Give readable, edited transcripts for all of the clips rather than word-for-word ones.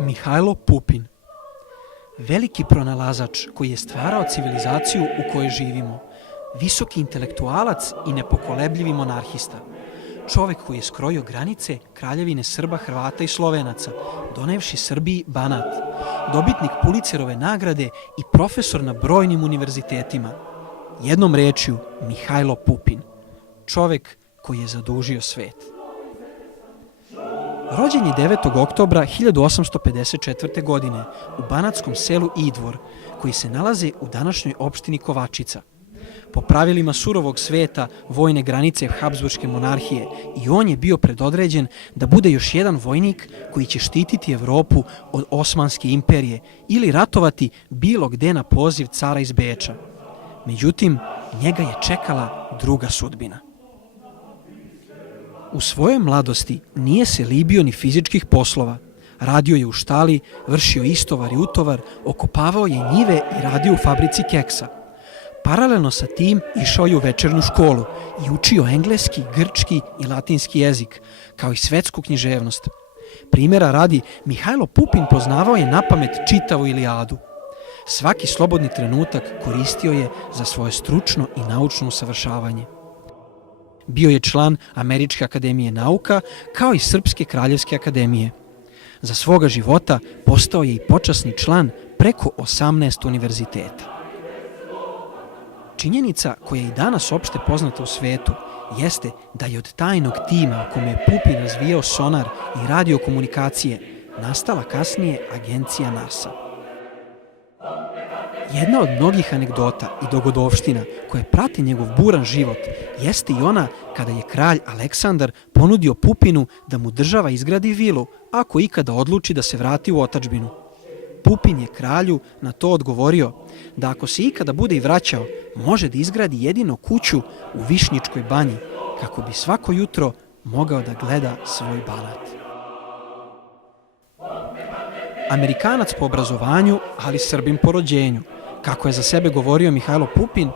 Mihajlo Pupin, veliki pronalazač koji je stvarao civilizaciju u kojoj živimo, visoki intelektualac i nepokolebljivi monarhista, čovek koji je skrojio granice kraljevine Srba, Hrvata i Slovenaca, donevši Srbiji Banat, dobitnik Pulicerove nagrade i profesor na brojnim univerzitetima. Jednom rečju, Mihajlo Pupin, čovek koji je zadužio svet. Rođen je 9. oktobra 1854. godine u banatskom selu Idvor, koji se nalaze u današnjoj opštini Kovačica. Po pravilima surovog sveta vojne granice Habsburške monarhije i on je bio predodređen da bude još jedan vojnik koji će štititi Evropu od Osmanske imperije ili ratovati bilo gde na poziv cara iz Beča. Međutim, njega je čekala druga sudbina. U svojoj mladosti nije se libio ni fizičkih poslova. Radio je u štali, vršio istovar i utovar, okopavao je njive i radio u fabrici keksa. Paralelno sa tim išao je u večernju školu i učio engleski, grčki i latinski jezik, kao i svetsku književnost. Primjera radi, Mihajlo Pupin poznavao je napamet čitavu Ilijadu. Svaki slobodni trenutak koristio je za svoje stručno i naučno usavršavanje. Bio je član Američke akademije nauka, kao i Srpske kraljevske akademije. Za svoga života postao je i počasni član preko 18 univerziteta. Činjenica koja je i danas opšte poznata u svetu jeste da je od tajnog tima u kome je Pupin razvijao sonar i radiokomunikacije nastala kasnije agencija NASA. Jedna od mnogih anegdota i dogodovština koje prati njegov buran život jeste i ona kada je kralj Aleksandar ponudio Pupinu da mu država izgradi vilu ako ikada odluči da se vrati u otadžbinu. Pupin je kralju na to odgovorio da ako se ikada bude i vraćao, može da izgradi jedino kuću u Višnjičkoj banji kako bi svako jutro mogao da gleda svoj Banat. Amerikanac po obrazovanju, ali Srbin po rođenju, kako je za sebe govorio Mihajlo Pupin,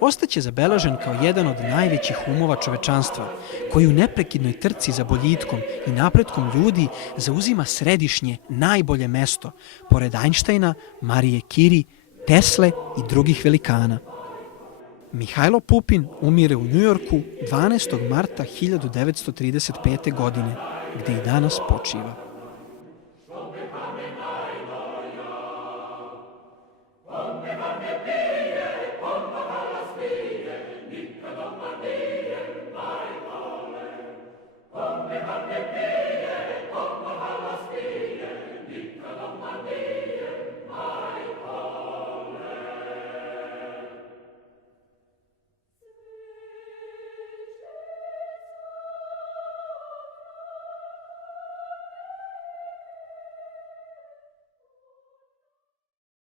ostaće zabeležen kao jedan od najvećih umova čovečanstva, koji u neprekidnoj trci za boljitkom i napretkom ljudi zauzima središnje, najbolje mesto, pored Einsteina, Marije Kiri, Tesle i drugih velikana. Mihajlo Pupin umire u Njujorku 12. marta 1935. godine, gde i danas počiva.